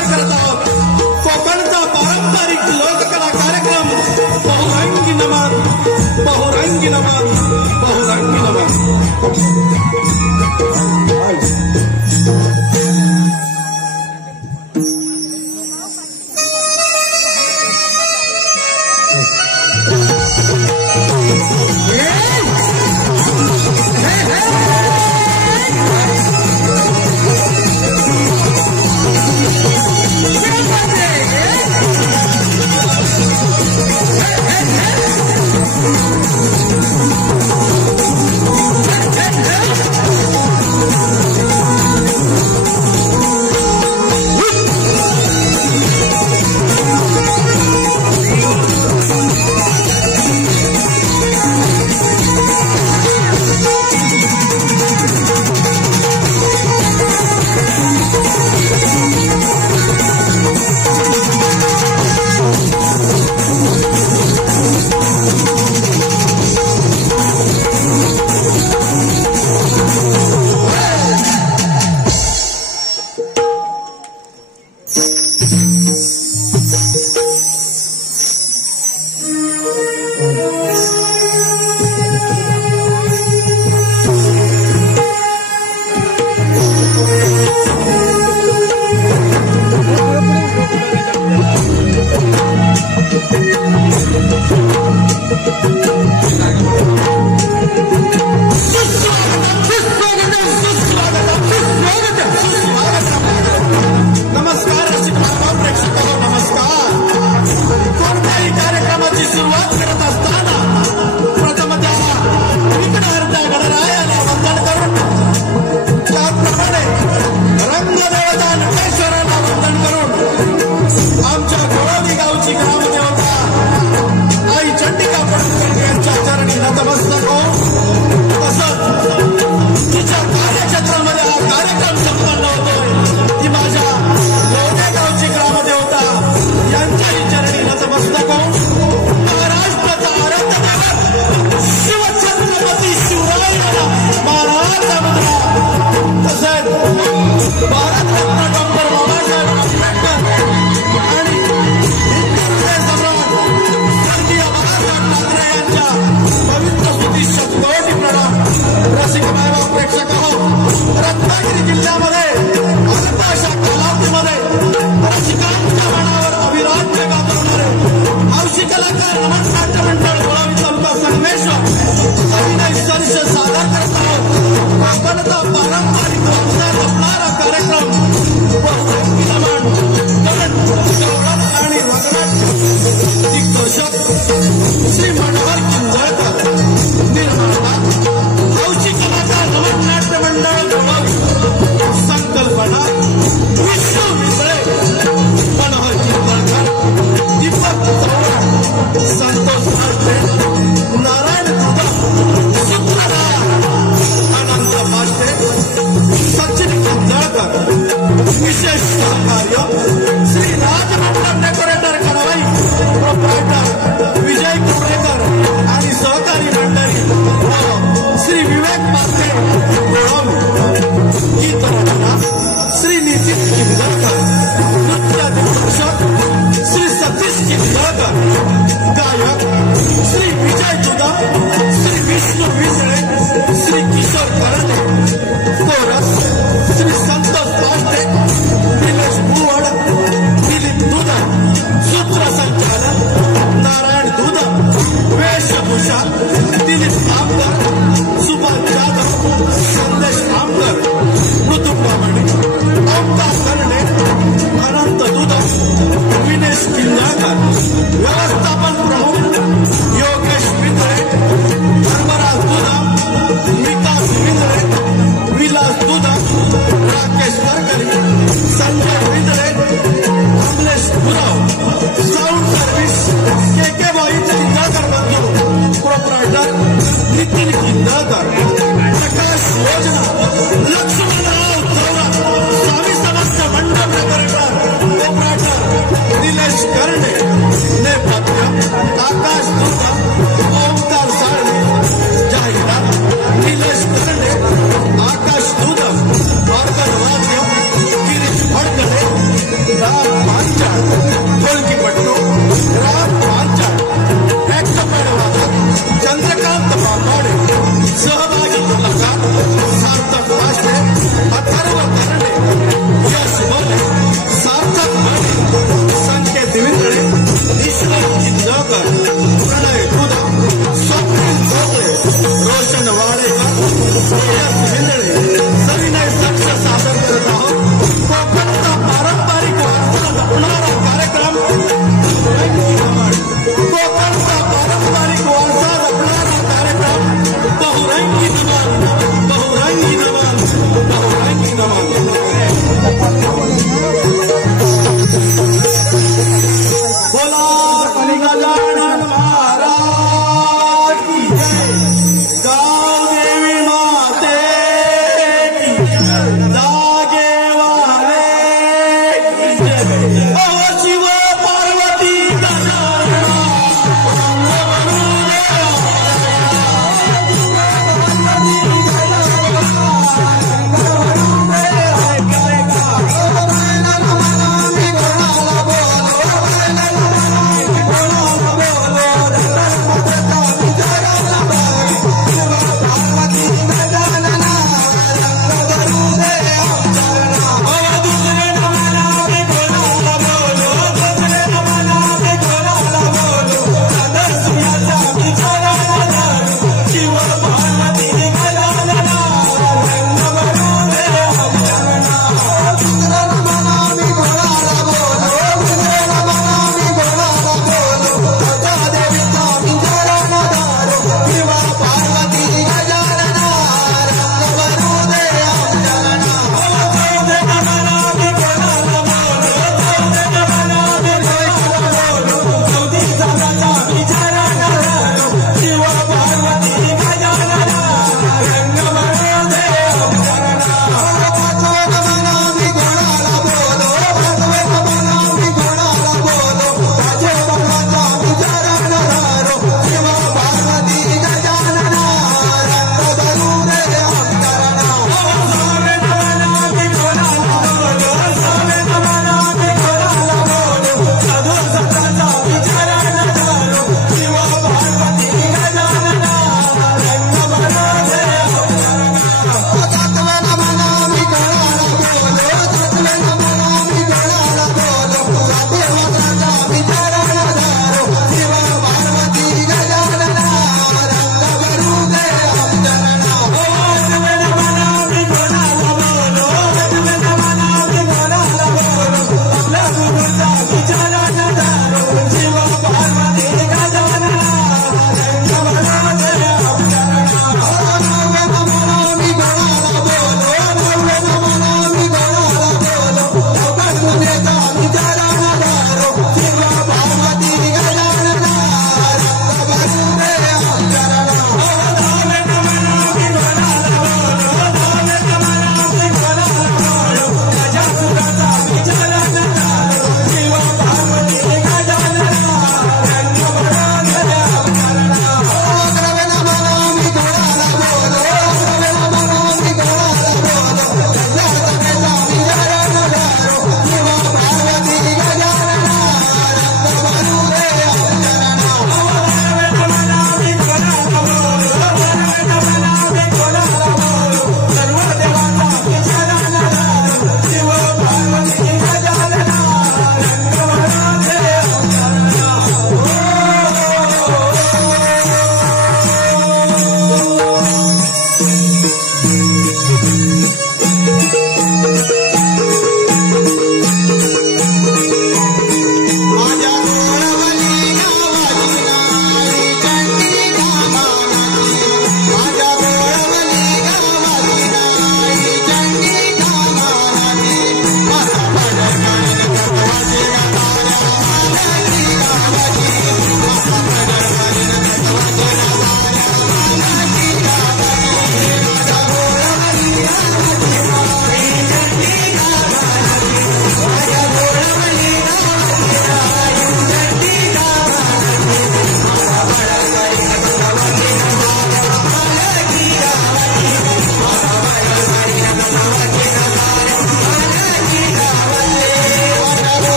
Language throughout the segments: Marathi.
सादर करत आहोत कोकणचा पारंपरिक लोककला कार्यक्रम बहुरंगी नमन बहुरंगी नमन बहुरंगी नमन। श्री संतोष पाष्टे, निलेश भुवड शिव पार्वती गजानना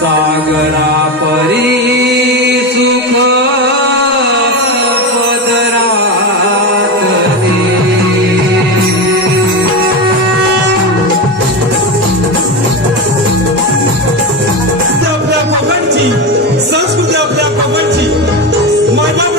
सागरा परी सुख पदरात आपल्या पवनची संस्कृती आपल्या पवनची महिमा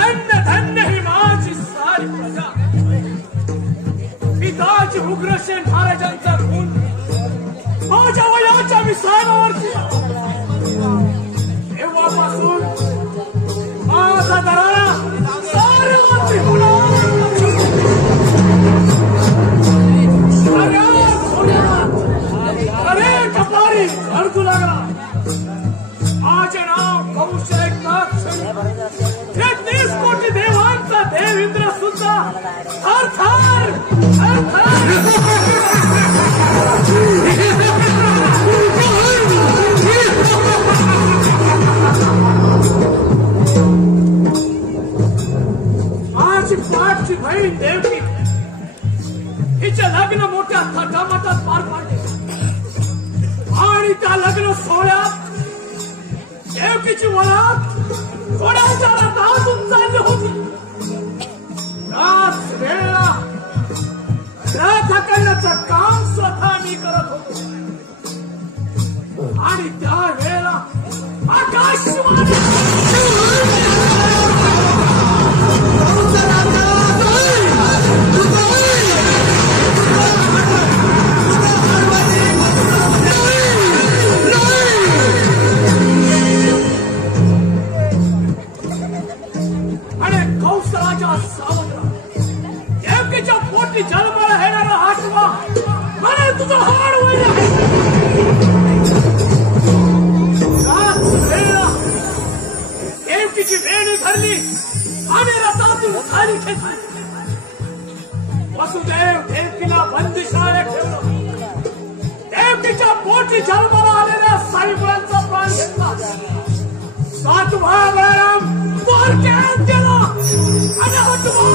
धन्य धन्य ही माझी सारी प्रजा. पिताजी उग्रसेन महाराजांचा खून माझ्या वयाच्या विसाव्यावरती तेव्हापासून माझा दरारा साऱ्यावरती होणार. अरे कपारी अडकू लागला. माझे नाव कौशल एकनाथ. 30 कोटी देवांचा देवेंद्र सुद्धा थर थर थर थर माझी पाठची बहीण देवकी हिचे लग्न मोठ्या थाटामाटात पार पाडले आणि त्या लग्न सोहळ्यात देवकीची वरात थोड्याच्या रथातून चालली होती. त्याच वेळेला रथ हाकलण्याचं काम स्वतः मी करत होतो आणि त्या वेळेला आकाशवाणी देवकीच्या पोटी जन्माला येणारा आठवा मला तुझा हाड वळला. देवकीची वेणी धरली आणि रथातून खाली खेचली. वसुदेव देवकीला बंदिशाळेत ठेवलं. देवकीच्या पोटी जन्माला आलेल्या साईबांचा प्राण घेतला. 7वा बळराम द्वारकेत गेला आणि 8वा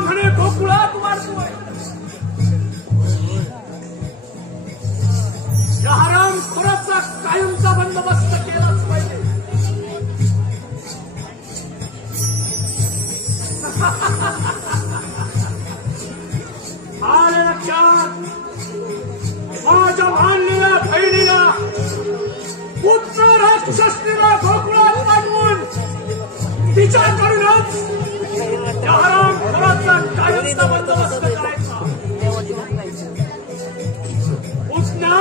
म्हणे गोकुळात वाढतोय. या हरामखोराचा कायमचा बंदोबस्त केलाच पाहिजे. आले लक्षात. माझ्या मानलेल्या बहिणीला पुत्र राक्षसनीला गोकुळात पाठवून तिच्याकडूनच त्या हरामखोराचा कायमचा बंदोबस्त करायचा. पुतना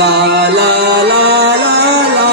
ला ला ला ला ला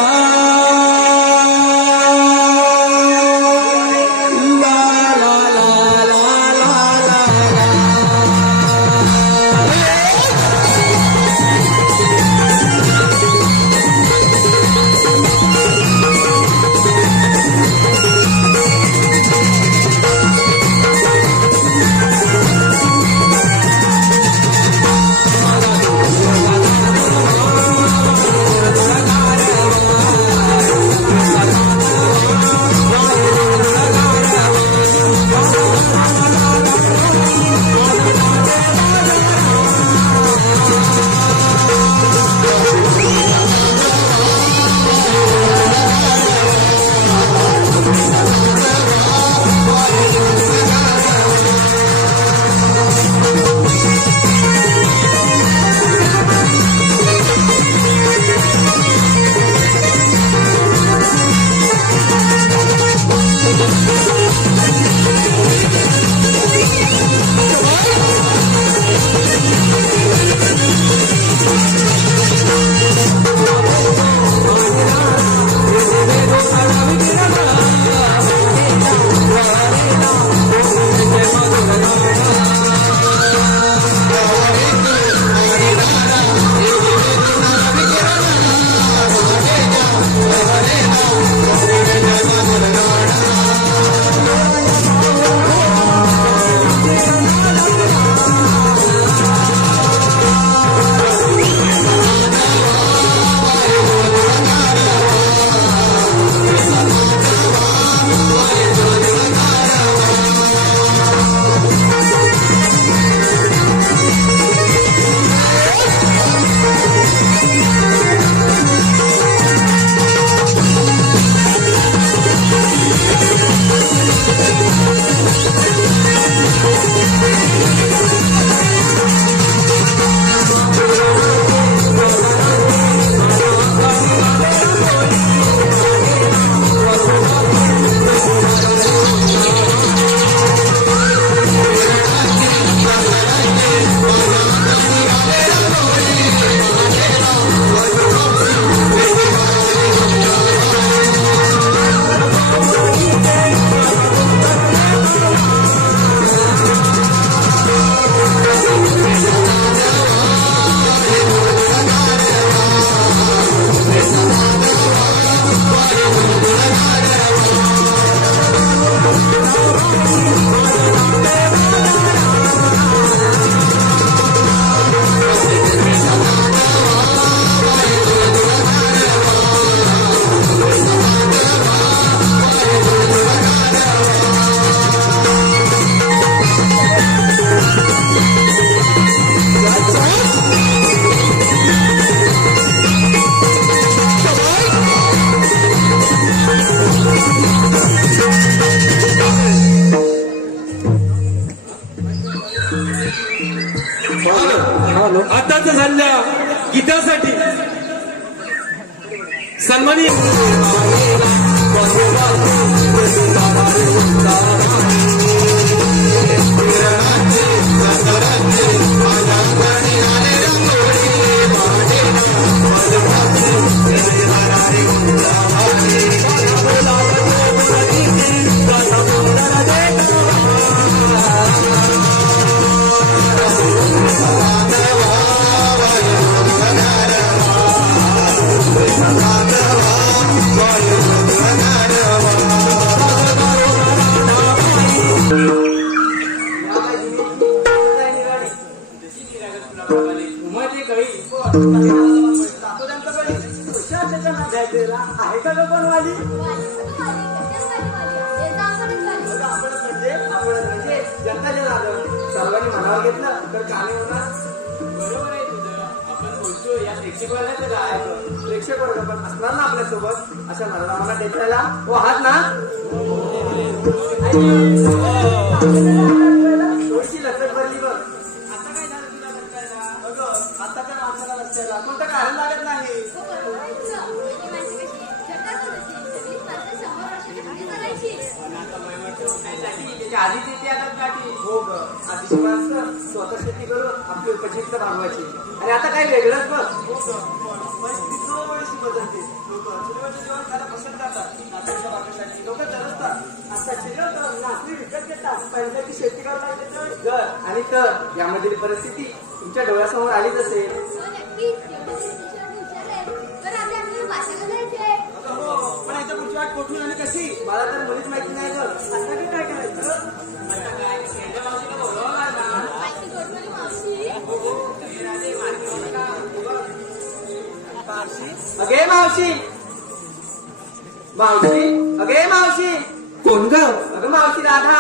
आताच झालेल्या गीतासाठी सन्मानित सर्वांनी मनावर घेतलं तर काय होणार. बरोबर आहे तुझं. आपण बोलतो या प्रेक्षक वर्ग पण असणार ना आपल्यासोबत अशा मला देतायला हो आहात ना. थोडीशी लक्षात भरली बघ. आता काय झालं तुला लक्षायला बघ. आता काय माणसाला लक्षायला कोणतं कारण लागत नाही. आधी तिथे आतात गाठी हो ग, आधीची माणसं स्वतः शेती करून आपली उपजीविका भागवायची आणि आता काय वेगळंच बघ. हो ग, परिस्थिती थोडीशी बदलते. लोक चुलीवरचं जेवण खायला पसंत करतात. नाश्त्याच्या भागासाठी लोक तरसतात. आजकालचे लोक नाचणी विकत घेतात. पहिल्याची शेती करायला लागले तर घर आणि तर यामधील परिस्थिती तुमच्या डोळ्यासमोर आलीच असेल. पण याच्या पुढची वाट कुठून आणि कशी मला तर मुलीच माहिती नाही ग. आता काय करायचं? अगे मावशी, मावशी, अगे मावशी. कोण ग? अगं मावशी राधा.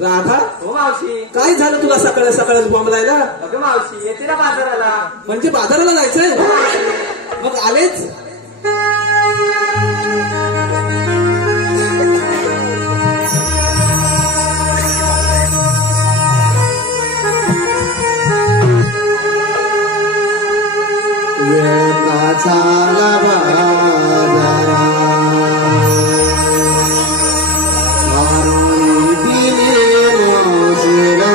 राधा? हो मावशी. काय झालं तुला सकाळ सकाळच बोंबलायला? अगं मावशी येते ना बाजाराला. म्हणजे बाजाराला जायचंय? मग आलेच? झाला बाजारा मारुती दिले मोजरा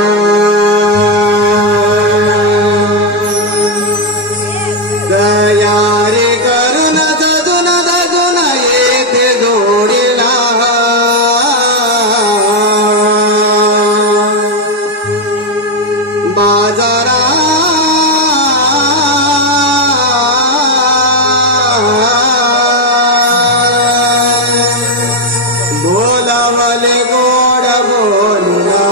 दयारे करून दगुन येथे जोडीला बाजारा बोलावले गोड बोलला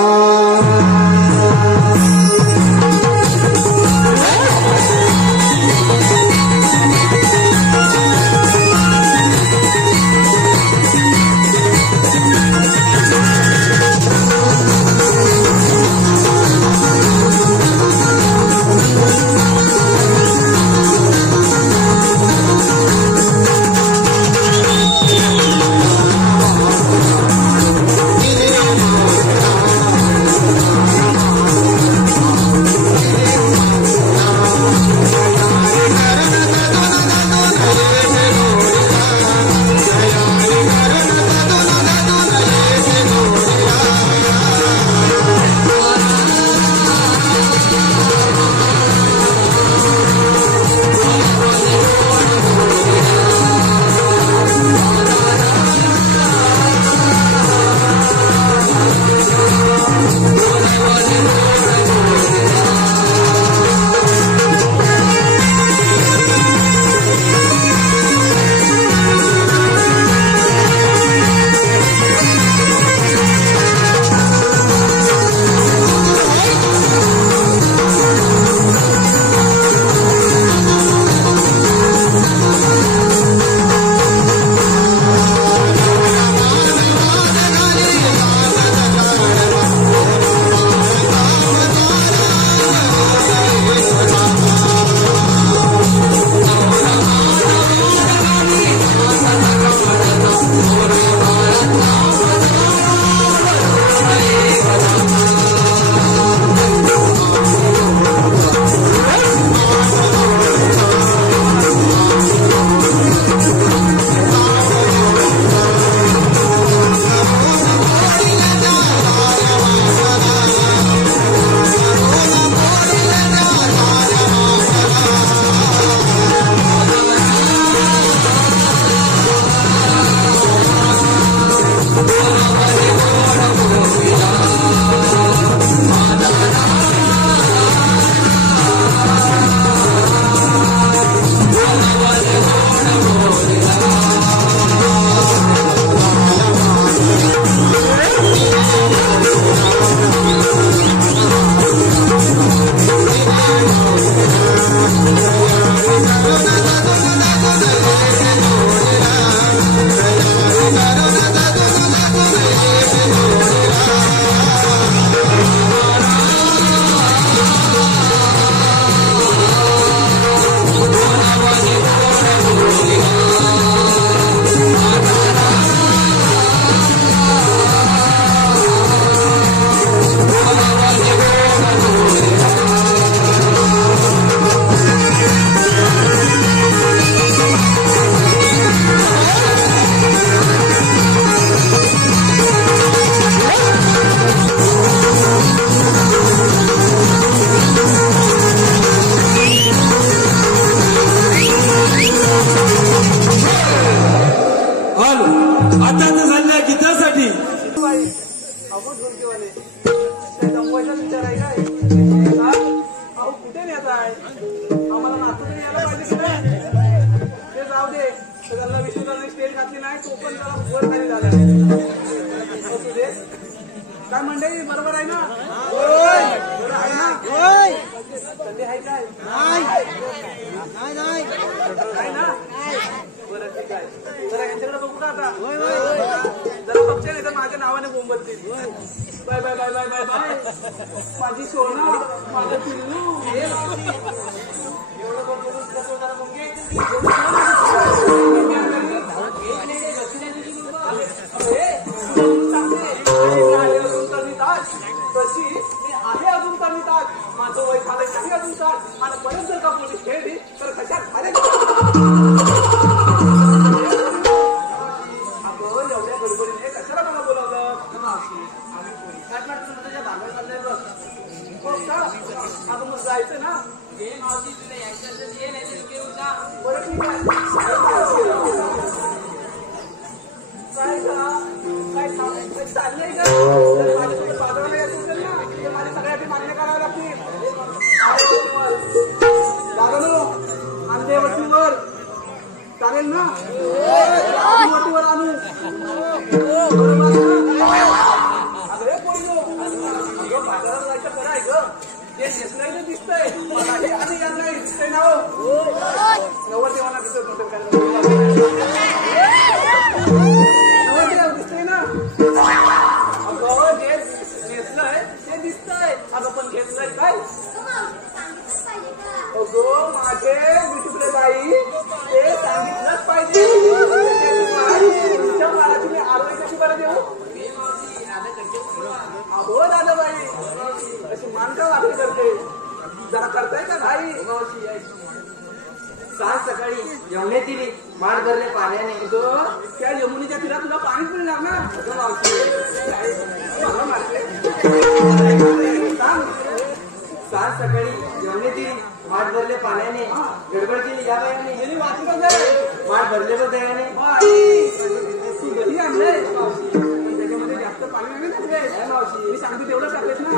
काय आम्हाला नाचू तरी यायला पाहिजे की नाही ते जाऊ दे तर त्यांना विष्णूदाने स्टेज घातली नाही तो पण जरा वर खाली झाला असू दे काय मंडळी बरोबर आहे ना बरोबर आहे ना संधी आहे काय नाही ना बरं ठीक आहे जरा यांच्याकडे बघू का आता जरा बघते नाही तर माझ्या नावाने बोंबलतील bye bye bye bye bye bye माझी सोना माझं पिल्लू एवढं बोलून जरा मुंगे तशी मी आहे अजून कमी तास माझं वय झालं नाही अजून तास आणि परत जर का पोलीस खेळली तर कशात खाले आपण एवढ्या गडबडीने कशाला मला बोलावलं तुझ्या भागात चाललंय बघ आता मग जायचं ना बरं ठीक आहे काय चाललंय का माझ्यासोबत बाजाराला यायचं असेल ना ते माझ्या सगळ्याची मागण्या कराव्या लागतील दादानो आणले वटीवर चालेल ना वटीवर आणू बरोबर अरे कोणी बाजाराला जायचं खरं आहे ग ते नेसलाही दिसतंय मलाही आणि यांनाही दिसतंय ना नवर देवाना दिसत नसेल काय दिसतंय ना अगं जे नेसलंय ते दिसतंय अगं पण घेतलंय काय अगं माझे मिठुकले बाई ते सांगितलंच पाहिजे तुमच्या बाळाची मी आरोग्य कशी बरं देऊ अहो दादाबाई अशी मानकाव वाटली करते जरा करताय का भाई आज सकाळी यमुने दिली माठ भरले पाण्याने तो त्या यमुनेच्या तीरात तुला पाणीच मिळणार ना आज सकाळी यमुने दिली माठ भरले पाण्याने गडबड केली या बायाने गेली वाचलं जाय माठ भरले पण दयाने तू घरी आणलंय त्याच्यामध्ये जास्त पाणी नाही टाकले मी सांगते तेवढं टाकलेस ना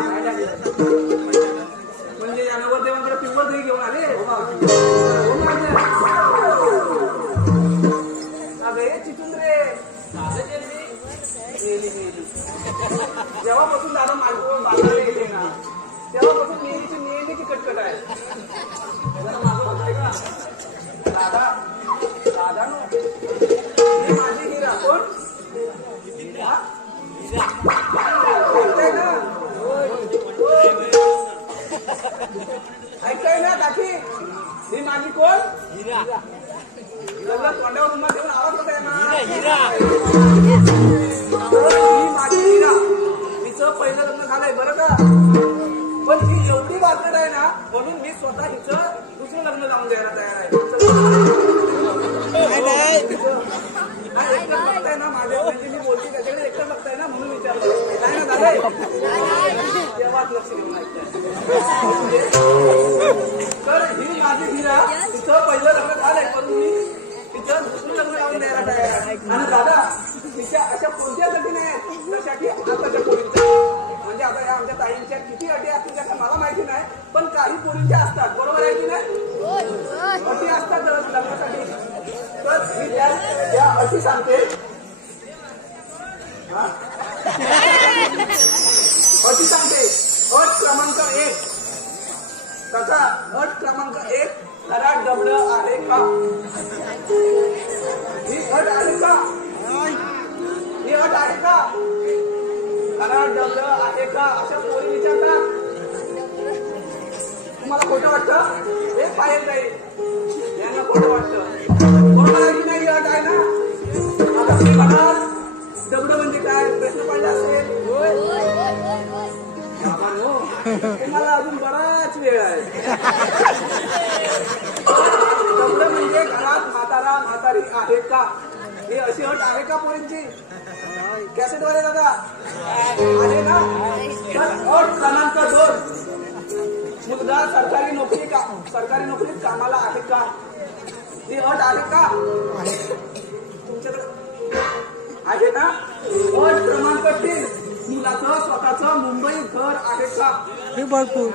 म्हणजे या नवरदेवांकडे पिंपर दही घेऊन आले अगे चिचुंद्रे जेव्हापासून दादा मालपून बाजाराला गेले ना तेव्हापासून नेहमीची कटकट आहे जरा मागं बघते का दादा दादा नो माझी हिरा कोण ऐकताय ना काकी ही माझी कोण तोंडावर रुमाल ठेवून आवाज होता ना ही माझी हिरा हिचं पहिलं लग्न झालंय बरं का पण ही एवढी वाचत आहे ना म्हणून मी स्वतः हिचं दुसरं लग्न लावून द्यायला तयार आहे एकटं बघताय ना माझ्या म्हणजे मी बोलते त्याच्याकडे एकटं बघताय ना म्हणून विचारलं नाही ना दादा तेव्हाच लक्ष देऊन ऐकताय तर ही माझी हिरा तिचं पहिलं लग्न झालंय पण मी तिचं दुसरं लग्न लावून द्यायला तयार आहे आणि दादा तिच्या अशा कोणत्या अटी नाही आहेत जशा की आताच्या पोरींच्या म्हणजे आता या आमच्या ताईंच्या किती अटी असतील त्याच्या मला माहिती नाही पण काही पोरींच्या असतात बरोबर आहे की नाही अटी असतात लग्नासाठी तर मी त्या अटी सांगते अटी सांगते अट क्रमांक 1 काका अट क्रमांक 1 घरात डबडं आहे का ही अट आहे का ही अट आहे का घरात डबडं आहे का अशा पोरी विचारतात तुम्हाला खोटं वाटतं हे पाहिजे जाईल यांना खोटं वाटतं बरोबर आहे की नाही अट आहे ना आता तुम्ही म्हणाल डबडं म्हणजे काय प्रश्न पडला असेल तुम्हाला अजून बराच वेळ आहे डबडं म्हणजे घरात म्हातारा म्हातारी आहे का ही अशी अट आहे का पोरींची कॅसेटवाले दादा आहे ना तर अट क्रमांक 2 मुलगा सरकारी नोकरीत कामाला आहे का ही अट आहे का तुमच्याकडे आहे ना अट क्रमांक 3 मुलाचं स्वतःचं मुंबईत घर आहे का? हे भरपूर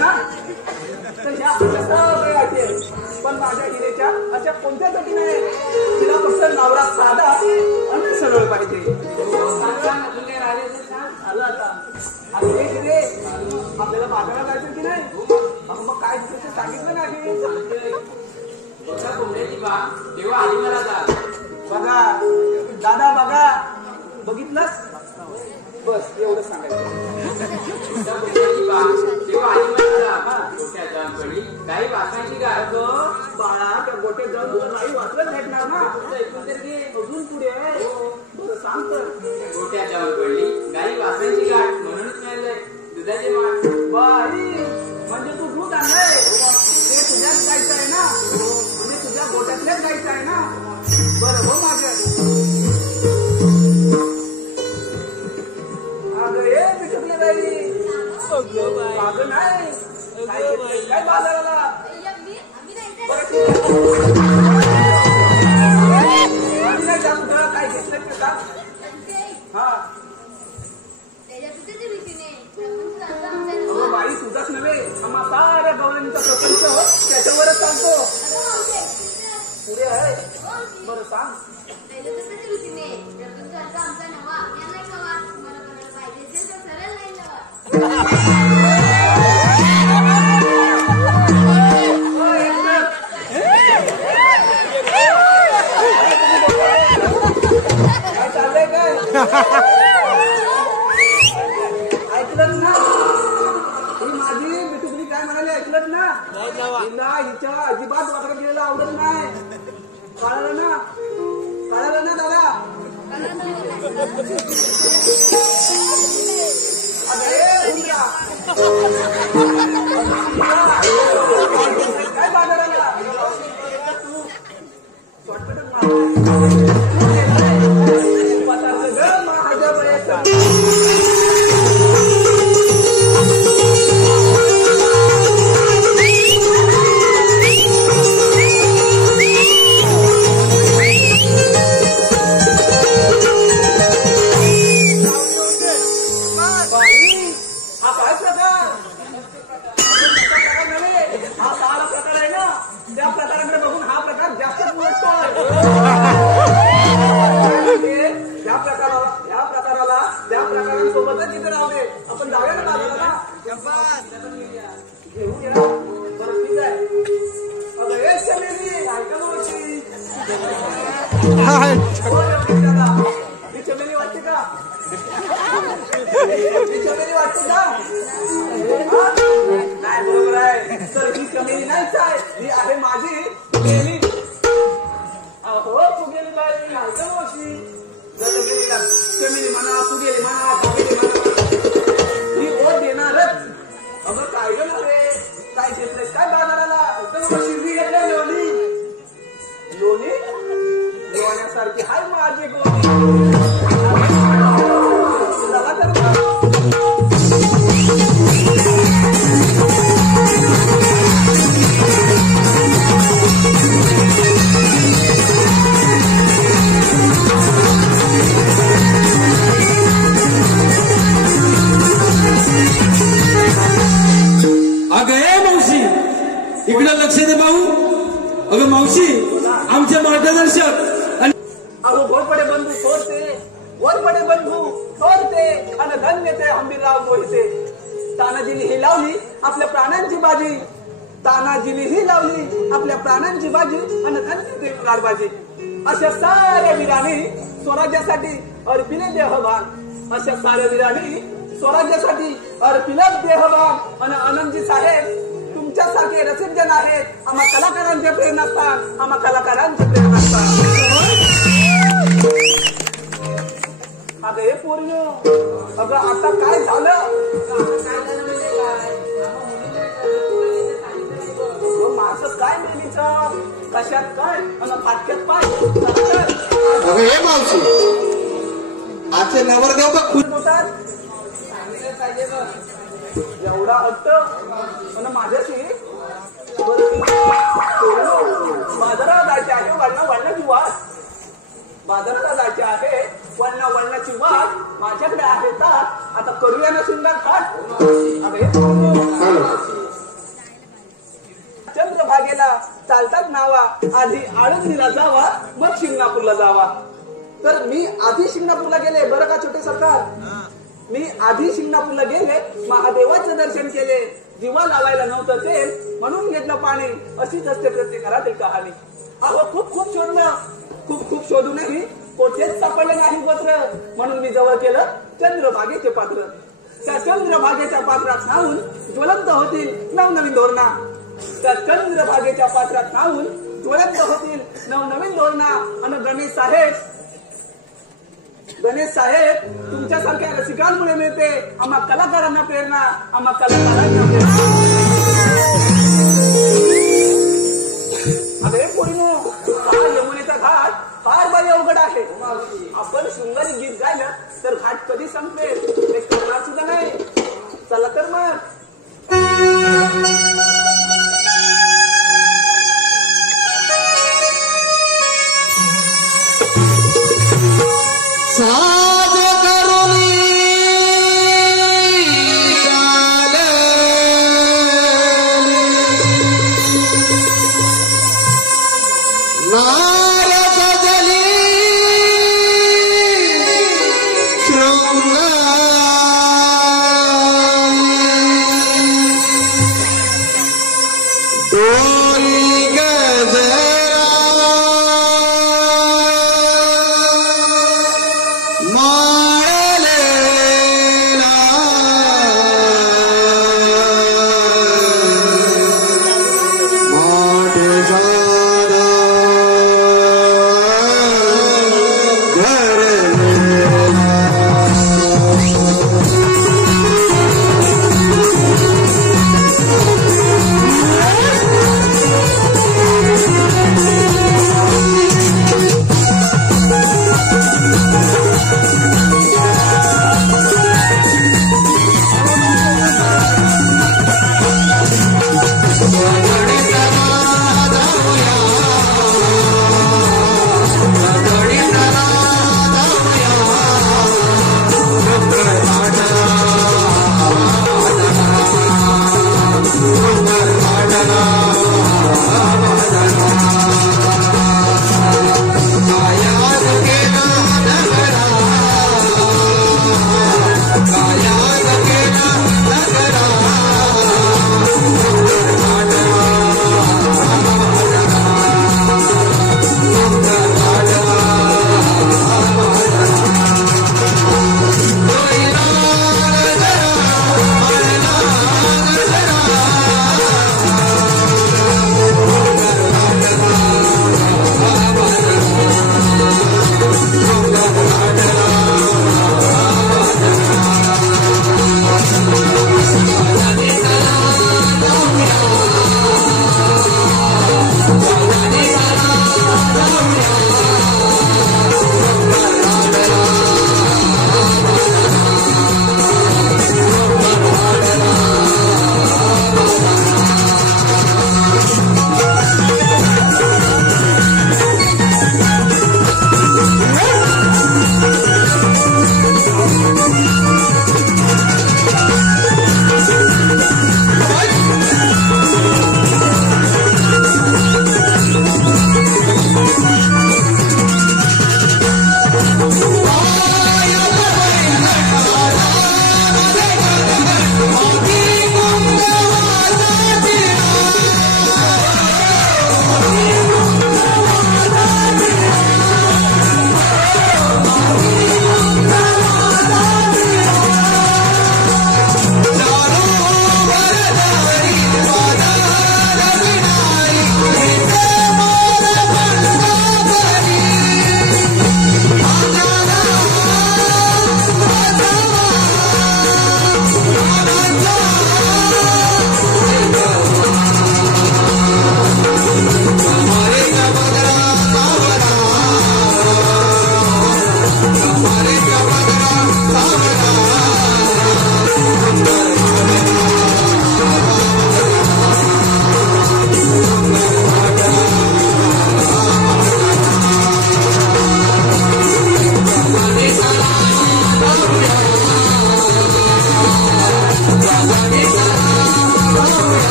ना? तर ह्या अशा सगळ्या अटी आहेत. पण माझ्या हिरेच्या अशा कोणत्याच अटी नाही. तिला फक्त नवरा साधा आणि सरळ पाहिजे. आलं आता. आता हे हिरे आपल्याला बाजारात जायचं की नाही? मग काय तिथे सांगितलं नाही. तेव्हा आली मला बघा दादा बघा बघितलं बस एवढं सांगायचं. काही वाचायची का बाळा त्या गोट्यात जाऊन तुला नाही वाचलं भेटणार ना. अजून पुढे आहे. बरं सांग तर. गोट्यात जाऊन पडली गाई वाचायची गाठ म्हणूनच मिळालंय दुधाचे माठ. बाई म्हणजे तू दूध आणलंय ते तुझ्याच गायचं आहे ना. म्हणजे तुझ्या गोट्यातल्याच गायचं आहे ना. बरं हो माझं अगं ये पिठुकले बाई माझं नाही काय बाजाराला. बरं ठीक आहे काय घेतलंय ते सांग. हा बाई तुझाच नव्हे आम्हा साऱ्या गवळणीचा प्रपंच त्याच्यावरच चालतो. पुढे आहे. बरं सांग. काय चाललंय काय ऐकलंच ना. ही माझी बिटुकली काय म्हणाली ऐकलंच ना. हिला हिच्या अजिबात वाकडं केलेलं आवडत नाही. कळालं ना. कळालं ना दादा. काय बाजाराला चमेली वाटते का. नाही बरोबर आहे. तर ही चमेली नाहीच आहे. ही आहे माझी चमेली. हो फुगेली बाई नाही का मावशी. चमेली म्हणा फुगेली म्हणा चमेली म्हणा ही ओढ देणारच. अगं काय ग रे काय घेतलंय काय बाजाराला. शिरवी घेतल्या लोणी लोणी लोण्यासारखी हाय माझी गोणी. अगं मावशी इकडे लक्ष दे भाऊ. अगं मावशी आमचे मार्गदर्शक आणि अहो घोरपडे बंधू सोडते घोरपडे बंधू सोडते आणि धन्य ते हंबीरराव मोहिते. तानाजीने ही लावली आपल्या प्राणांची बाजी. तानाजीने ही लावली आपल्या प्राणांची बाजी आणि धन्य ते गाडबाजी. अशा साऱ्या वीरांनी स्वराज्यासाठी अर्पिले देहभान. अशा साऱ्या वीरांनी स्वराज्यासाठी अर्पिलं देहभान. आणि आनंदजी साहेब तुमच्यासारखे रसिक जन आहेत. आम्हा कलाकारांचे प्रेरणास्थान. आम्हा कलाकारांचे प्रेरणास्थान. अगं हे पोरीनो अगं आता काय झालं. माझं काय नेहमीचं कशात काय आणि फाटक्यात पाय. अगं हे मावशी आजचे नवरदेव का खूप होतात एवढा हट्ट आणि माझ्याशी बाजारात जायचे आहे वाढणं वाढण्याची वाट. बाजाराला जायचे आहे. वळणाची वाट माझ्याकडे आहे ताट. आता करूया ना सुंदर थाट. अरे चंद्रभागेला चालतात नावा. आधी आळंदीला जावा मग शिंगणापूरला जावा. तर मी आधी शिंगणापूरला गेले बरं का छोटे सरकार. मी आधी शिंगणापूरला गेले, महादेवाचं दर्शन केले. दिवा लावायला नव्हतं तेल म्हणून घेतलं पाणी. अशीच असते प्रत्येक घरातील कहाणी. अहो खूप शोधलं, खूप शोधूनही कोठेच सापडले नाही पत्र. म्हणून मी जवळ केलं चंद्रभागेचे पात्र. त्या चंद्रभागेच्या पात्रात न्हावून ज्वलंत होतील नवनवीन धोरणा. त्या चंद्रभागेच्या पात्रात न्हावून ज्वलंत होतील नवनवीन धोरणा. आणि गणेश साहेब तुमच्यासारख्या रसिकांमुळे मिळते आम्हा कलाकारांना प्रेरणा. आम्हा कलाकारांना प्रेरणा. अरे पोरीनो, हा यमुनेचा घाट फार बाई अवघड आहे. आपण शृंगारी गीत गायलं तर घाट कधी संपेल ते कळणार सुद्धा नाही. चला तर मग. साध करुणी नारद जली शृंगारी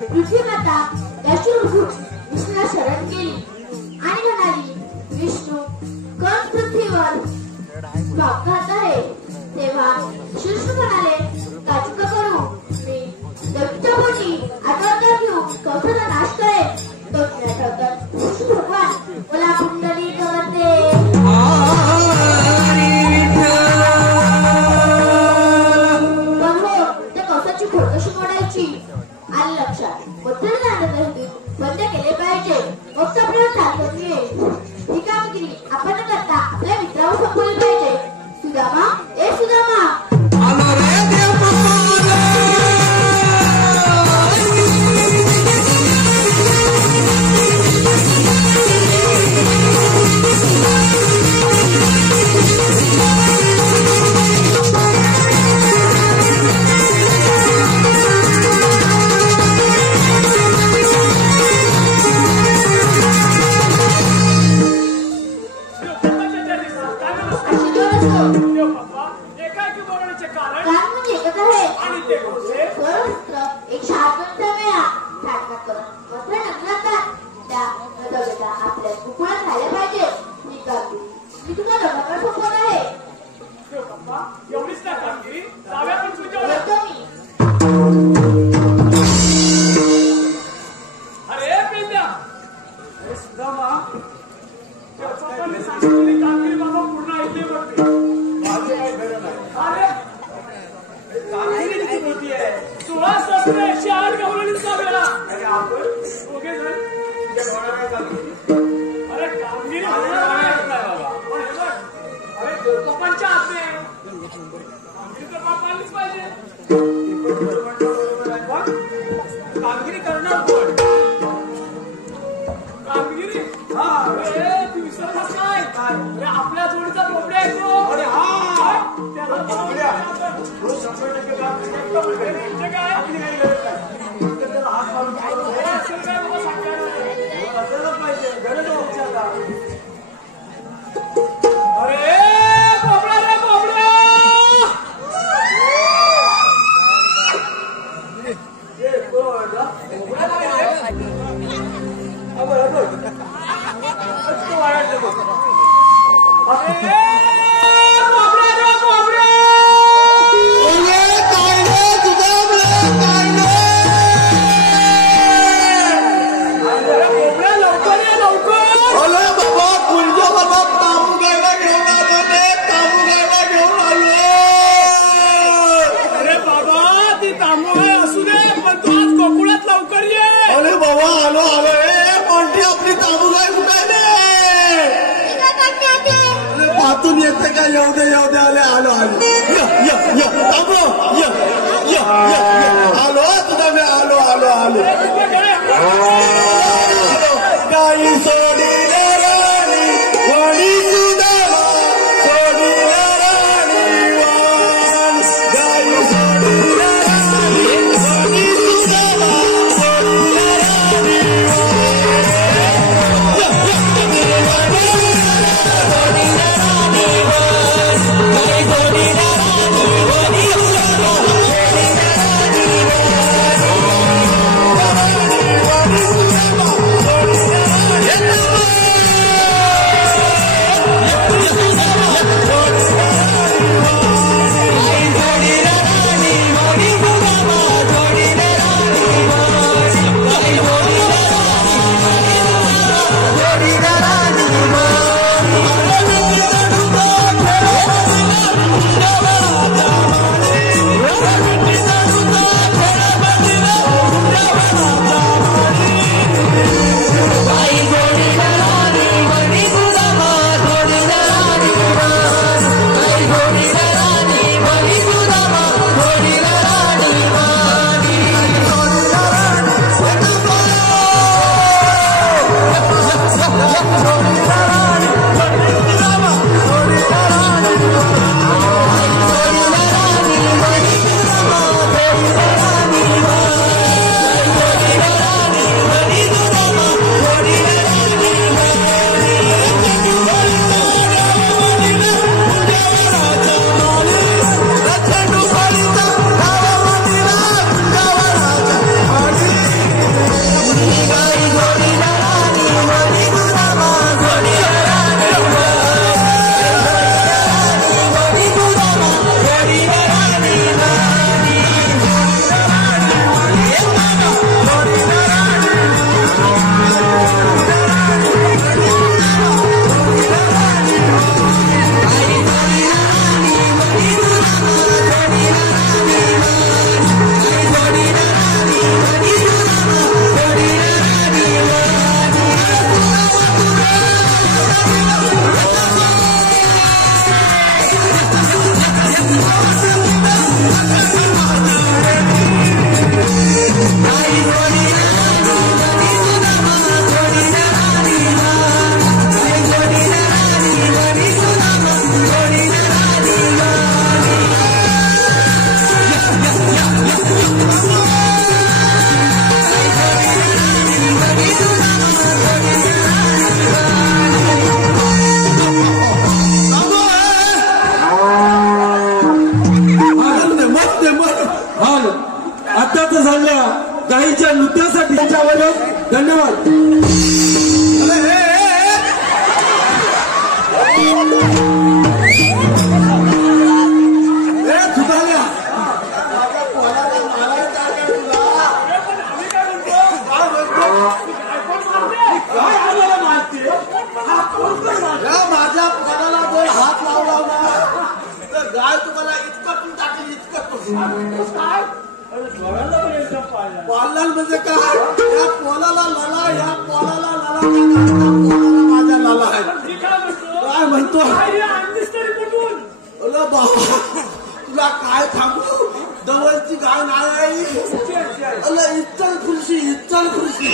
पृथ्वीमाता याची विष्णूला शरण केली आणि म्हणाली, विष्णू कंस पृथ्वीवर अपघात आहे. तेव्हा शिशु म्हणाले, काचुका करू मी कशी मोडायची आणि लक्षात बंद केले पाहिजे. मग तो आपल्याला चालवत येईल. ही कामगिरी आपण न करता आपल्या मित्रावर सोपवली पाहिजे. सुदामा, ए सुदामा, आलो रे देव आपल्या जोडीचा बोबड्या आहे तो. अरे आताच झालेल्या गायीच्या नृत्यासाठी धन्यवाद. माझ्या पोटाला जर हात लावला ना तर गाय तुम्हाला इतकं टाकेल इतकं पाळला म्हणजे काय या पोलाला लला या पोलाला लला पोलाला माझ्या लला आहे काय म्हणतो अरे बाबा तुला काय सांगू जवळची गाय नाही अरे इतर खुर्शी इतर खुर्ची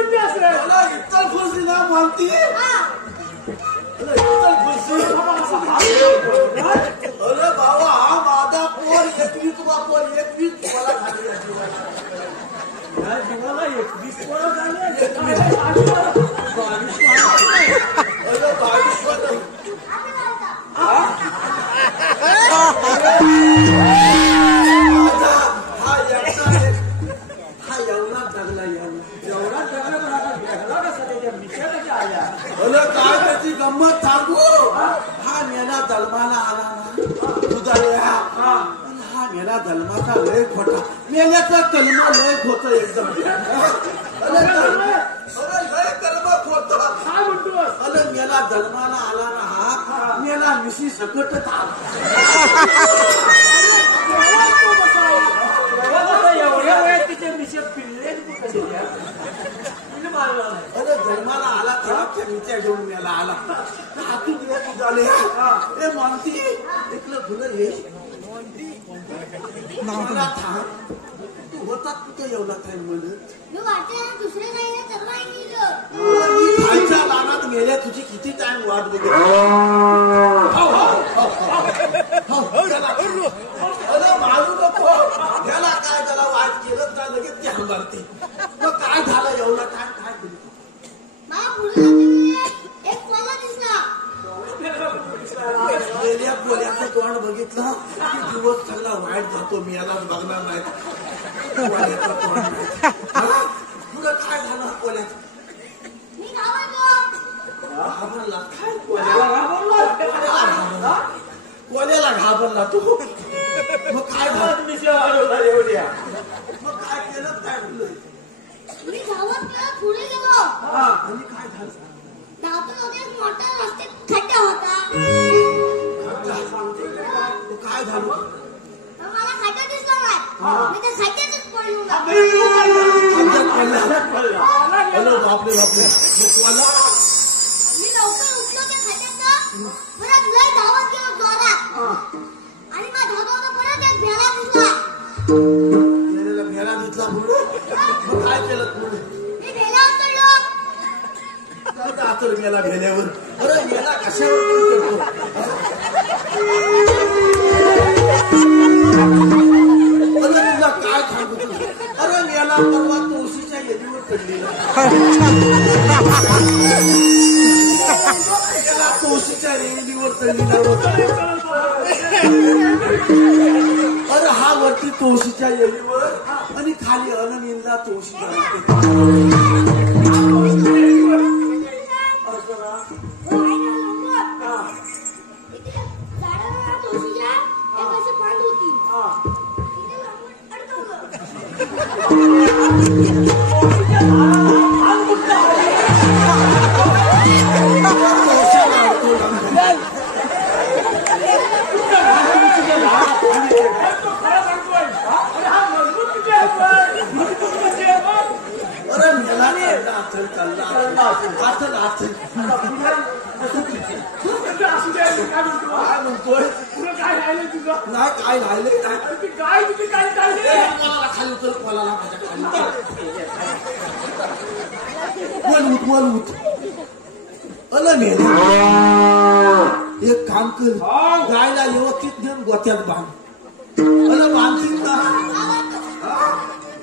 इतर खुर्शी ना मानती अरे बाबा हा माझा पोर 21 तुम्हाला काय त्याची गंमत सांगू हा मेला जन्माला आला ना दुधाळ्या हा मेला जन्माचा लय खोटा मेल्याचा कलमा लय खोट एकदम लय कलमा खोट अरे मेला जन्माला आला ना हा मेला मिशी सकटच आला एवढ्या वेळात तिथे मिशी पिल्ले अरे जन्माला आला तेव्हा मिच्या घेऊन मेला आला हातून दिवस झाले हे मानती इथलं फुलं हे मला थांब तू होतात कुठं एवढा काय म्हणत खायच्या लानात मेल्या तुझी किती टाइम वाट बघितली अरे मारू नको त्याला काय त्याला वाट केलं तर लगेच त्या मारते मग काय झालं एवढा टाइम काय केलं गेल्या पोल्याचं तोंड बघितलं की दिवस सगळा वाईट जातो मी यालाच बघणार नाही पोल्याचं तोंड तुला काय झालं पोल्याचं काय कोल्याला घाबरला तू मग काय झालं मग काय केलं काय बोललं आणि काय झालं खड्डा होता काय झालं मला खड्डा दिसला नाही मी त्या खड्ड्यातच पडलो बापरे बापरे मी लवकर उठलो त्या खड्ड्यात परत लय धावत गेलो जोरात आणि मग धावत परत एक भेला दिसला भेला दिसला पुढे मग काय केलं पुढे मी भेला उतरलो आतर गेला भेल्यावर अरे गेला कशावर तुला काय सांगू अरे मेला परवा तुळशीच्या येलीवर पडलेला तुळशीच्या रेलीवर चढलेला अरे हा वरती तुळशीच्या येलीवर आणि खाली अननीलला तुळशी काय राहिले खाली उतर कोणाला बोल उठ अल मेला एक काम कर गायला व्यवस्थित घेऊन गोत्यात बांध मला बांधतील का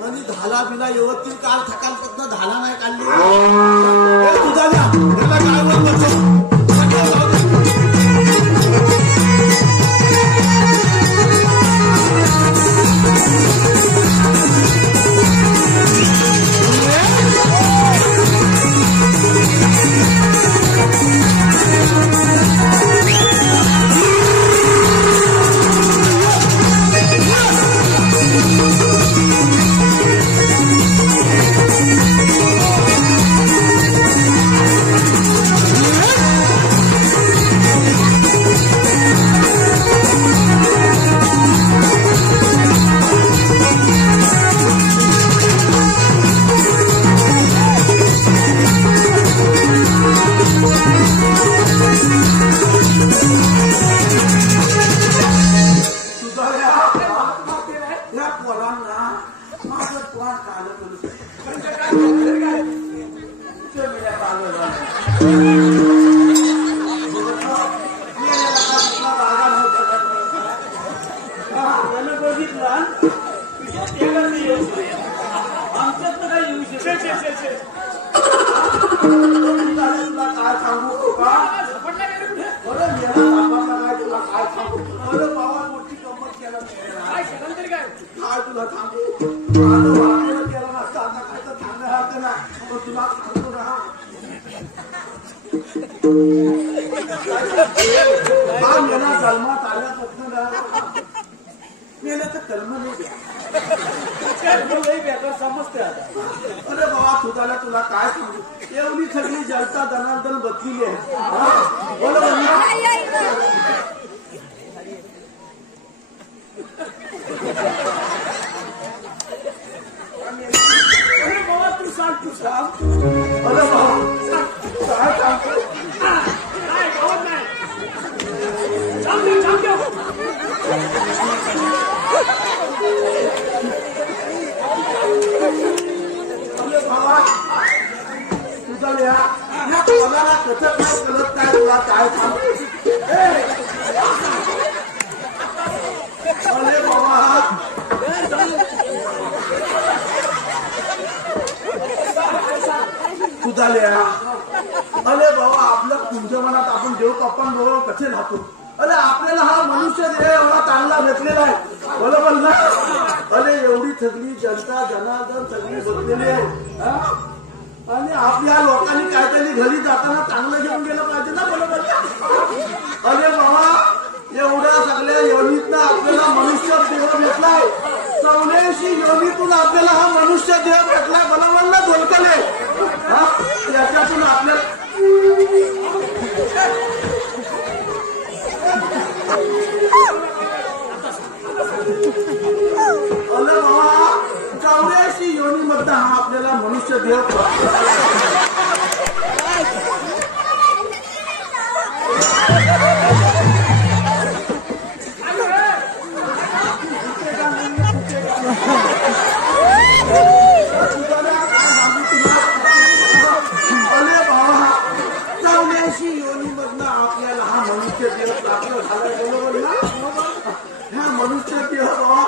आणि धाला बिला येवतील काल थकाल धाला नाही काढली तुझा द्या त्याला काय बोलतो समजते अरे बाबा तुला काय सांगू एवढी सगळी जनता दनादन बसलेली आहे बरोबर अरे बाबा तू सांग अरे बाबा काय सांगतो तुझा कसं काय करत काय तुला काय सांगू अरे बाबा तुझा लिहा अरे बाबा आपल्या कुंजवनात आपण देव पप्पा बरोबर कसे राहतो अरे आपल्याला हा मनुष्य देह एवढा चांगला भेटलेला आहे बरोबर ना अरे एवढी सगळी जनता जनार्दन सगळी बसलेली आहे आणि आपल्या लोकांनी काहीतरी घरी जाताना चांगलं घेऊन गेलं पाहिजे ना बरोबर अरे बाबा एवढ्या सगळ्या योनीतनं आपल्याला मनुष्य देह भेटलाय 84 योनीतून आपल्याला हा मनुष्य देह भेटलाय बरोबर ना बोलकले याच्यातून आपल्याला अरे बाबा 84 योनीमध्ये हा आपल्याला मनुष्य देह अरे बाबा 84 योनीमधनं आपल्याला हा मनुष्य देह प्राप्त झाला बरोबर ना हा मनुष्य देह बाबा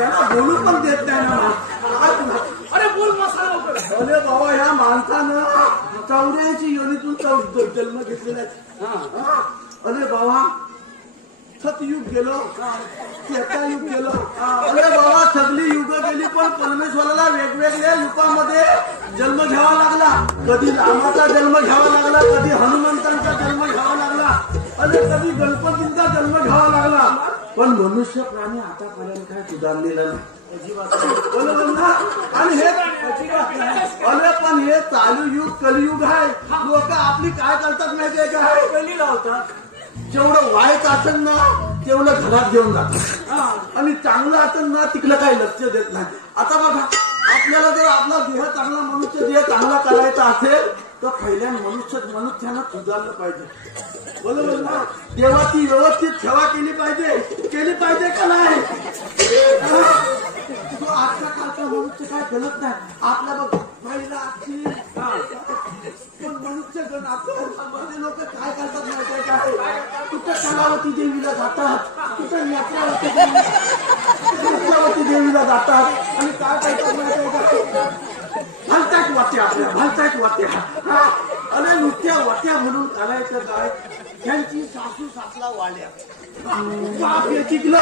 याला बोलू पण देत नाही ना अरे बोल अरे बाबा ह्या माणसानं 84 योनीतून जन्म घेतलेला आहे अरे बाबा सतयुग गेलो त्रेतायुग गेलो अरे बाबा सगळी युग गेली पण परमेश्वराला वेगवेगळ्या युगामध्ये जन्म घ्यावा लागला कधी रामाचा जन्म घ्यावा लागला कधी हनुमंतांचा जन्म घ्यावा लागला अरे कधी गणपतींचा जन्म घ्यावा लागला पण मनुष्य प्राणी आतापर्यंत काय सुधारलेला नाही बरोबर ना आणि हे अरे पण हे चालू युग कलियुग आहे लोक आपली काय करतात माहितीये काय कली लावतात जेवढं वाईट असेल ना तेवढं घरात घेऊन जातात आणि चांगलं असेल ना तिकडं काही लक्ष देत नाही आता बघा आपल्याला जर आपला देह चांगला मनुष्य देह चांगला करायचा असेल तर पहिल्या मनुष्यानं सुधारलं पाहिजे. बरोबर ना? देवाची व्यवस्थित सेवा केली पाहिजे का नाही? तो आजच्या कालचा मनुष्य काय करत नाही. आपल्या बघ महिला पण मनुष्यगण आपल्या लोक काय करतात माहिती काय? कुठं कलावती देवीला जातात, कुठं नेत्रावती देवीला जातात आणि काय करतात माहिती काय? भलत्याच वाट्या आणि नुसत्या वाट्या म्हणून करायचं काय? त्यांची सासू सासला वाढल्या, बाप हे शिकलं,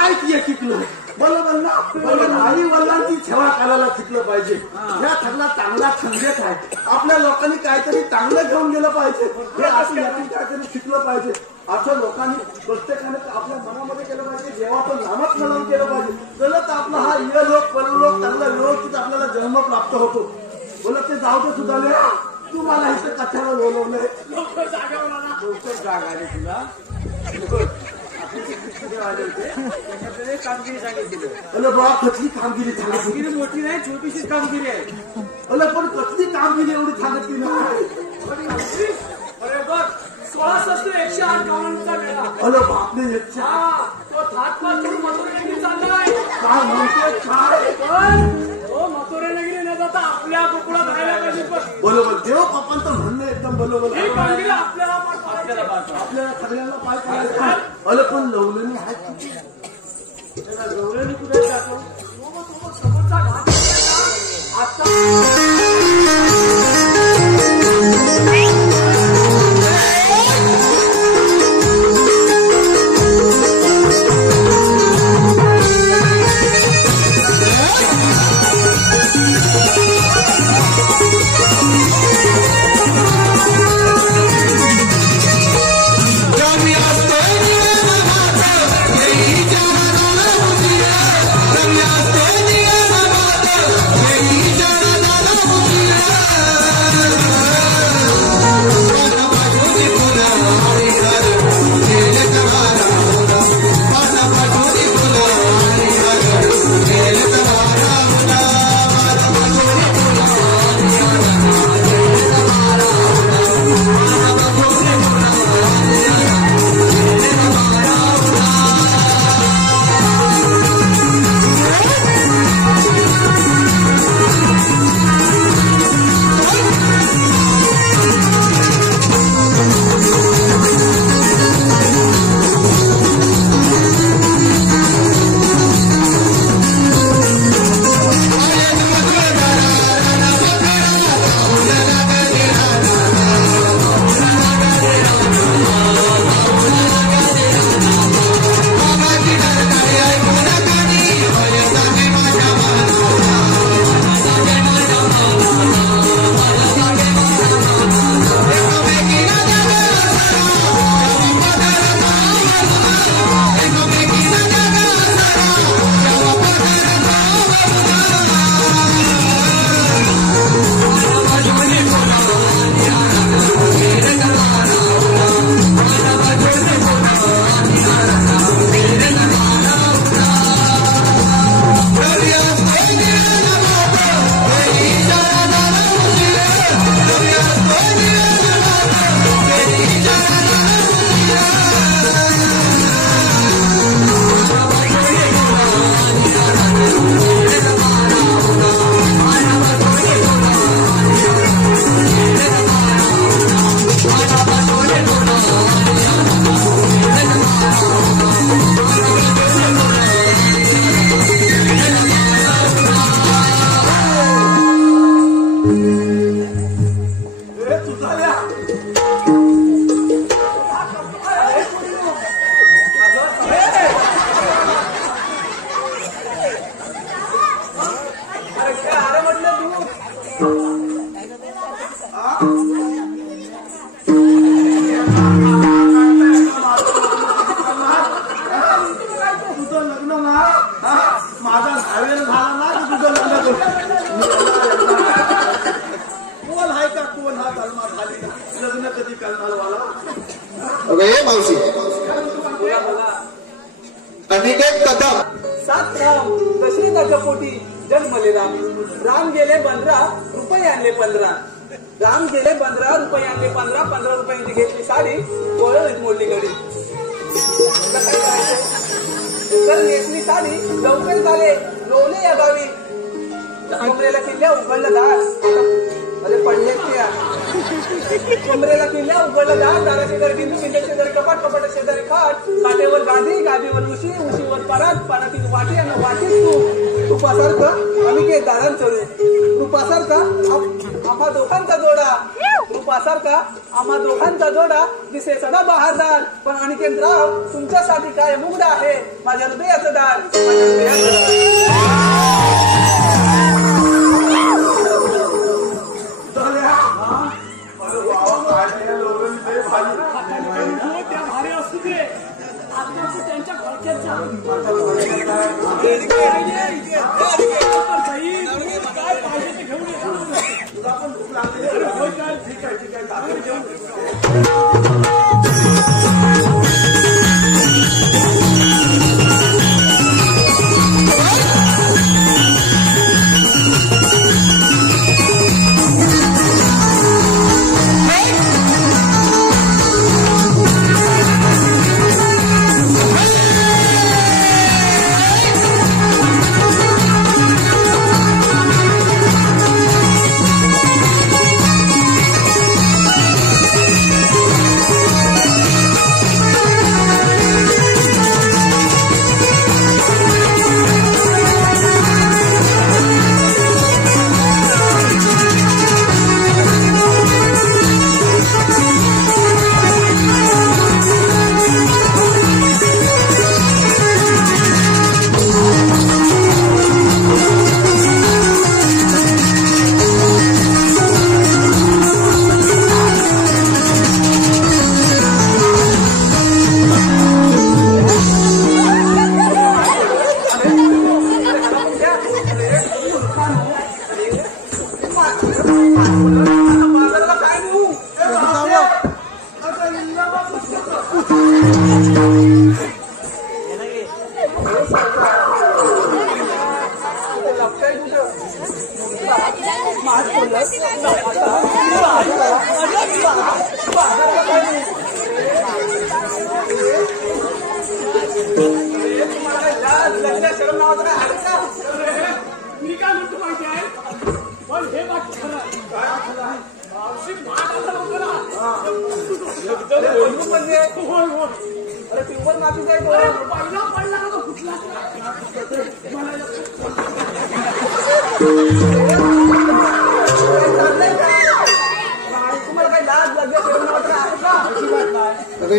आई हे शिकलं. बरोबर ना? बरोबर. आई वडिलांची सेवा करायला शिकलं पाहिजे. ह्या सगळा चांगला संदेश आहे. आपल्या लोकांनी काहीतरी चांगलं घेऊन गेलं पाहिजे. हे असं यातून काहीतरी शिकलं पाहिजे. असं लोकांनी प्रत्येकाने आपल्या मनामध्ये केलं पाहिजे. देवाचं नामस्मरण केलं पाहिजे. तरच आपला हा इहलोक परलोक चांगला व्यवस्थित आपल्याला जन्म प्राप्त होतो. बोलत ते जाऊ दे सुद्धा तुम्हाला इथं कथाला बोलवलंय. लवकर जाग आली तुला. कामगिरी सांगितली. अरे बाबा कसली कामगिरी सांगितली? मोठी नाही, छोटीशीच कामगिरी आहे. अरे पण कसली कामगिरी एवढी सांगितली नाही? अरे बघ 16 शस्त्र 108 गावांचा वेळा. अरे बापरे 108. तो थाटपासून मथुरेनगरी चाललाय. काय म्हणतोय काय? तो मथुरेनगरी न जाता आपल्या गोकुळात राहायला पाहिजे. बरोबर. देव बापांचं म्हणणं एकदम बरोबर. ही कामगिरी आपल्याला सगळ्यांना पाय पाडायचं. अरे पण लवलेनी आहेत गौरवनी कुठे जातो? समोरचा घाट आता मावशी अनिकेत कदम 7 राम दशरथाच्या पोटी जन्मले राम. राम गेले 15 रुपये आणले 15. राम गेले 15 रुपयांनी 15 रुपयांची घेतली साडी वळत मोडली गडी. तर नेसली साडी लवकर झाले रोवले या गावी. कमरेला किल्ल्या उघडलं दार अरे पडले त्या कमरेला किल्ल्या उघडलं दार शेजारी बिंदू बिंदू शेजारी कपाट कपाट शेजारी खाट काटेवर गादी गादीवर उशी उशीवर पारात पानातील वाटी आणि वाटीत रूपासारखं आम्ही के दारात चढू. रूपासारखा आम्हा दोघांचा जोडा रूपासारखा आम्हा दोघांचा जोडा दिसे सदा बहारदार. पण अनिकेत राव तुमच्यासाठी काय मुग्ध आहे माझ्या हृदयाचं दार माझ्या हृदयाचं त्यांच्या घरच्यांचा काय पाहिजे ते घेऊन ठीक आहे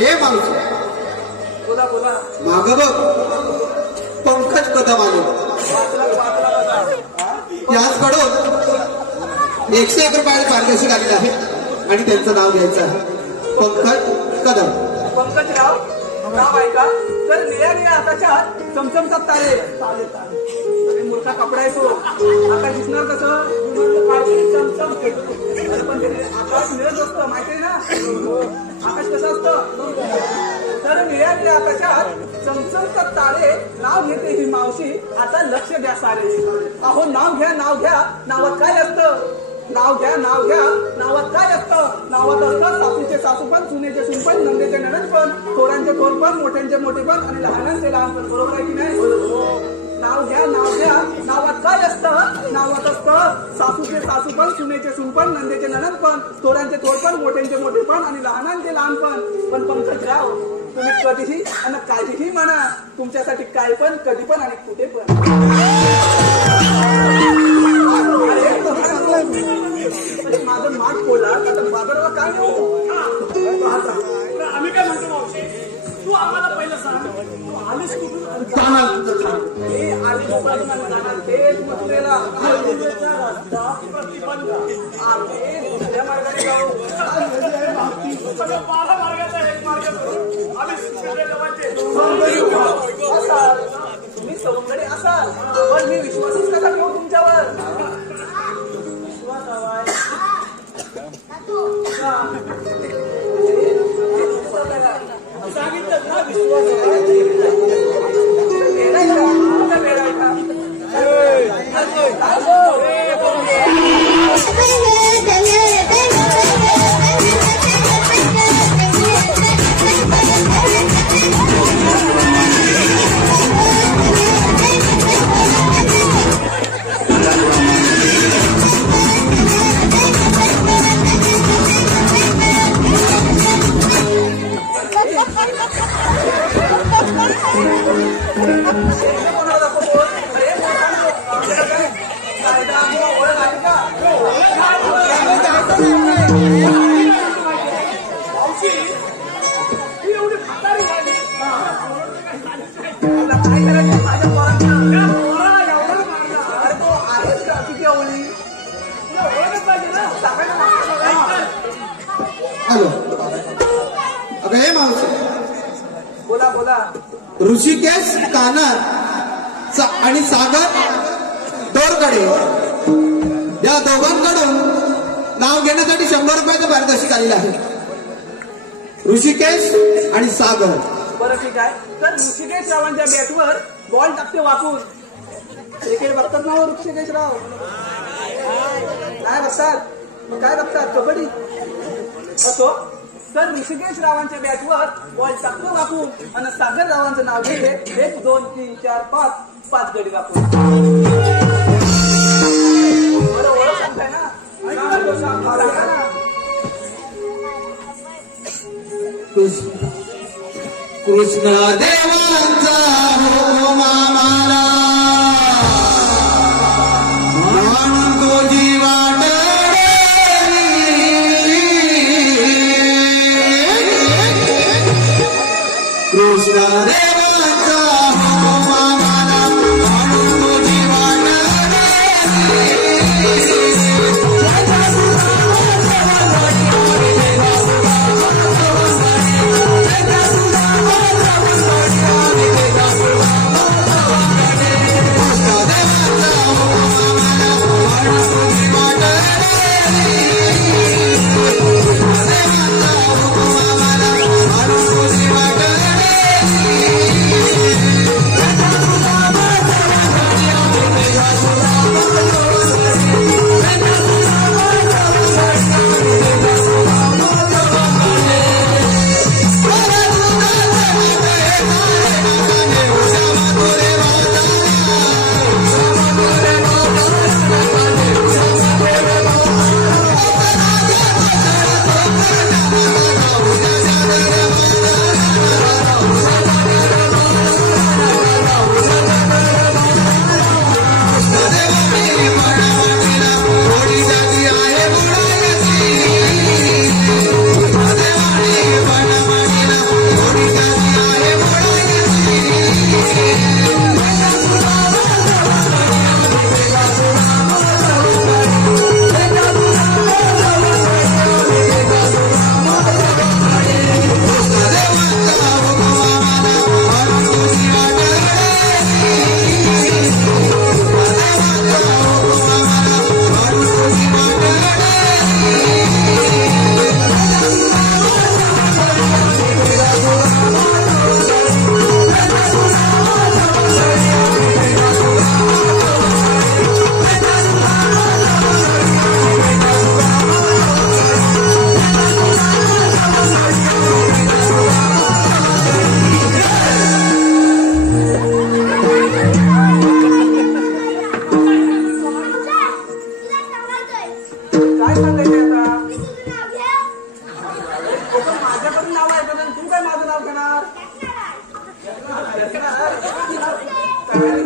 ये माणूस माग बघ पंकज कदम आले याचकडून 101 रुपयाला पारदर्शी आलेला आहे आणि त्यांचं नाव घ्यायचं आहे पंकज कदम. पंकजराव नाव ऐका तर निळ्या निळ्या आकाशात चमचमतात तारे मूर्खा कपडा आहे तो आकाश दिसणार कसं चमचम पण आकाश निळच असतं माहिती ना आकाश कसं असतं तर निळ्या निळ्या आकाशात चमचमतात तारे नाव घेते ही मावशी आता लक्ष द्या सारे. अहो नाव घ्या नावात काय असतं नाव घ्या नावात काय असतं नावात असतं सासूचे सासूपण सुनेचे सुनपण नंदेचे नणंदपण थोरांचे थोरपण मोठ्यांचे मोठेपण आणि लहानांचे लहानपण. बरोबर आहे की नाही. नाव घ्या नावात काय असतं नावात असतं सासूचे सासूपण सुनेचे सुनपण नंदेचे नणंदपण थोरांचे थोरपण मोठ्यांचे मोठेपण आणि लहानांचे लहानपण. पण पंकजराव तुम्ही कधीही आणि काहीही म्हणा तुमच्यासाठी काय पण कधी पण आणि कुठे पण. माझं माठ बोला आता बाजाराला काय आम्ही काय म्हणतो मावशी तू आम्हाला पहिलं सांग तू आलीस कुठून मी आली जाणार तेच मथुरेला रस्ता प्रतिबंध दुसऱ्या मार्गाने जाऊ 12 मार्गाचा एक मार्ग करून आम्ही असाल तुम्ही सवंगडे असाल पण मी विश्वासच कसा ठेवू तुमच्यावर. विश्वास हवाय सांगितलं ना विश्वास Hey, हे मावशी बोला बोला. ऋषिकेश कानार आणि सागर तोरकडे या दोघांकडून नाव घेण्यासाठी 100 रुपयाचं पारितोषिक आलेलं आहे. ऋषिकेश आणि सागर. बरं ठीक आहे. तर ऋषिकेश रावांच्या बॅटवर बॉल टाकते वाकून. क्रिकेट बघतात ना हो ऋषिकेश राव? काय बघतात? मग काय बघतात? कबड्डी असो. तर ऋषिकेश रावांच्या बॅटवर बॉल टाकतो वाकून आणि सागर रावांचं नाव घेते 1 2 3 4 5 गडी वाकून. बरं ओळख सांगताय ना? सांगा ना. कृष्ण देवांचा हो मामाला म्हणून तुझी वाट कृष्ण देवांचा हो मामाला म्हणून तुझी वाट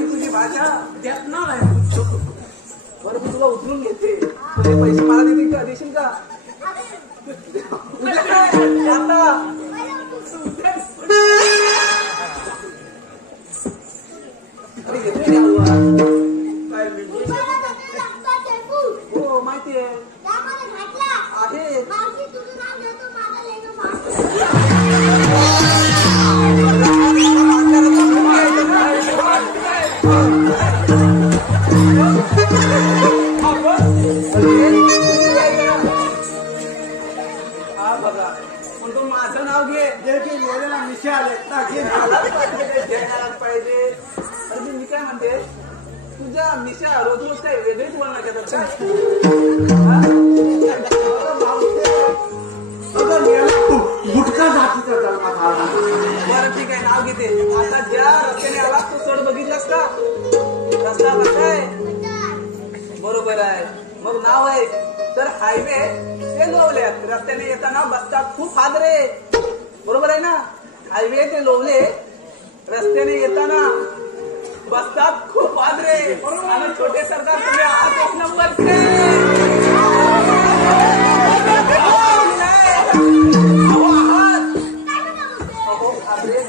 तुझी भाषा त्यात ना बरं मी तुला उचलून घेते. तुझे पैसे मला देतील का? देशील का? उद्या काय आता अरे घेतोय ना हो माहिती आहे माझं नाव घे. मिशा आले पाहिजे. अरे मी काय म्हणते तुझ्या मिशा रोज रोज काय वेगळीच बोलणार घेतात काय? गुटखा जातीचा जन्मात आला. बरं ठीक आहे नाव घेते. आता ज्या रस्त्याने आला तो चढ बघितलास का? रस्ता कसा आहे? बरोबर आहे. मग नाव आहे तर हायवे ते लोवल्यात. रस्त्याने येताना बसतात खूप हादरे. बरोबर आहे ना? हायवे ते लोवले रस्त्याने येताना बसतात खूप हादरे. आणि छोटे सरकार तुम्ही आहात 1 नंबरचे.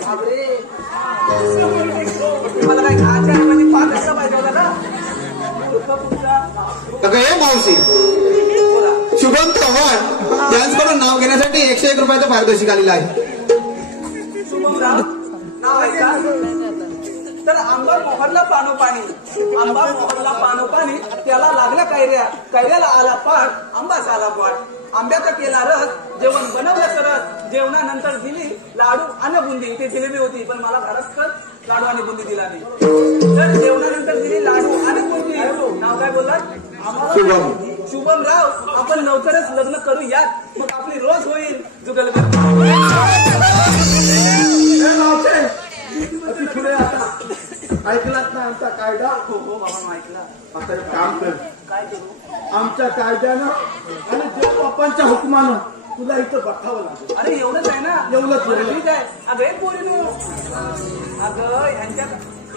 घाबरे मला काय घाच्या आणि 5 असं पाहिजे होता ना. हे मावशी शुभम चव्हाण यांच्याकडून नाव घेण्यासाठी 101 रुपयाचं पारितोषिक आलेलं आहे. बाबूराव नाव आहे का? तर आंबा मोहरला पानोपाणी, आंबा मोहरला पानोपाणी, त्याला लागल्या कैऱ्या, कैऱ्याला आला पाठ, आंबा झाला पाठ. आंब्याचा केला रस, जेवण बनवलं सरस, जेवणानंतर दिली लाडू आणि बुंदी. ती जिलेबी होती पण मला घरात लाडू आणि बुंदी दिला नाही. तर जेवणानंतर दिली लाडू आणि बुंदी. नाव काय बोललात? शुभम राव. आपण लवकरच लग्न करूयात, मग आपली रोज होईल जुगलबंदी. पुढे आता ऐकलात ना आमचा कायदा? हो हो बाबा ऐकला. आता एक काम कर, काय करू? आमच्या कायद्यानं आणि देवबापांच्या हुकमानं तुला इथं बसावं लागेल. अरे एवढंच आहे ना? एवढंच. ठीक आहे. अगं एक पोरीनो, अगं ह्यांच्या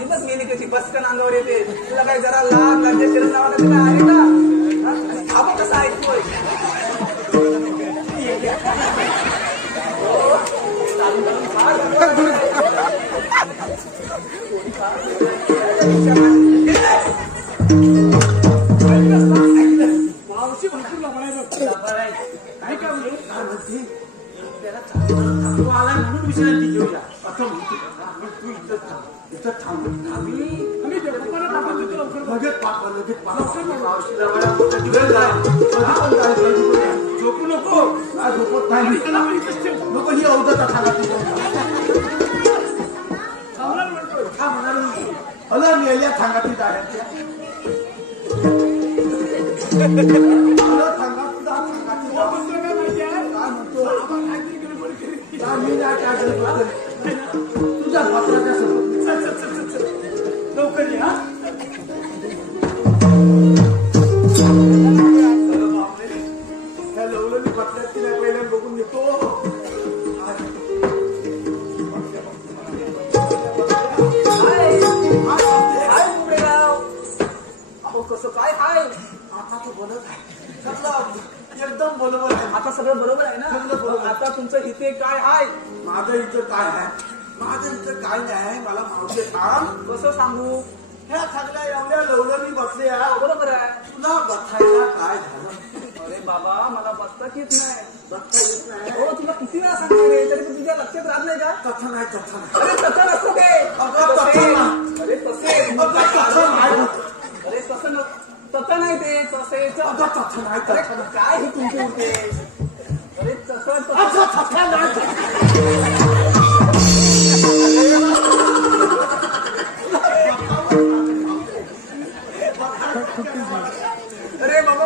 इथंच गेली कशी बसकन अंगावर येते. तुला काय जरा लाग लागते शरीर नावाला तुला आहे का? आपण कसं ऐकतोय? मावशी भरपूर म्हणायचं काय काय म्हणजे तू आला म्हणून विश्रांती घेऊया असं म्हणते. तू इथं थांब, इथं थांब. आम्ही देवबापाला टाकून देतो लवकर. लगेच पाठवा, लगेच पाठवा. मावशीला वेळा मोठा दिवस झाला. कधी पण जायचं. झोपू नको. आज झोपत नाही. नको ही अवधता सांगा तुझ्या. हा म्हणाल अला मेल्या सांगा ती जाण्याच्या. सांगा तुझा सांगा तुझा. काय माहिती आहे? काय म्हणतो? आपण काहीतरी गडबड केली. मी नाही काय करत. तुझ्या पत्राच्या सोबत चल चल चल चल चल लवकर ये. हा ह्या लवलनी पत्रात तिला पहिल्या बघून येतो. काय मुंबईराव? अहो कसं काय हाय? आता तू बोलत आहे एकदम बरोबर आहे. आता सगळं बरोबर आहे ना? आता तुमचं इथे काय आहे? माझं इथं काय आहे? माझं इथं काय नाही. मला मावशे काम कसं सांगू? ह्या सगळ्या एवढ्या लवलनी बसल्या. बरोबर आहे. तुला बसायला काय झालं? अरे बाबा मला बसताच येत नाही. बसता येत नाही. हो तुला किती वेळा सांगतो रे, तरी पण तुझ्या लक्षात राहत नाही का? तसं नाही, तसं नाही. अरे तसं नसतं ते. अगं, तसं नाही. अरे तसे अगं, तसं नाही. अरे तसं नाही ते तसेच. अगं, तसं नाही, अरे तसं नाही. काय हे तुमचे उरते? अरे तसं अगं, तसं नाही. अरे बाबा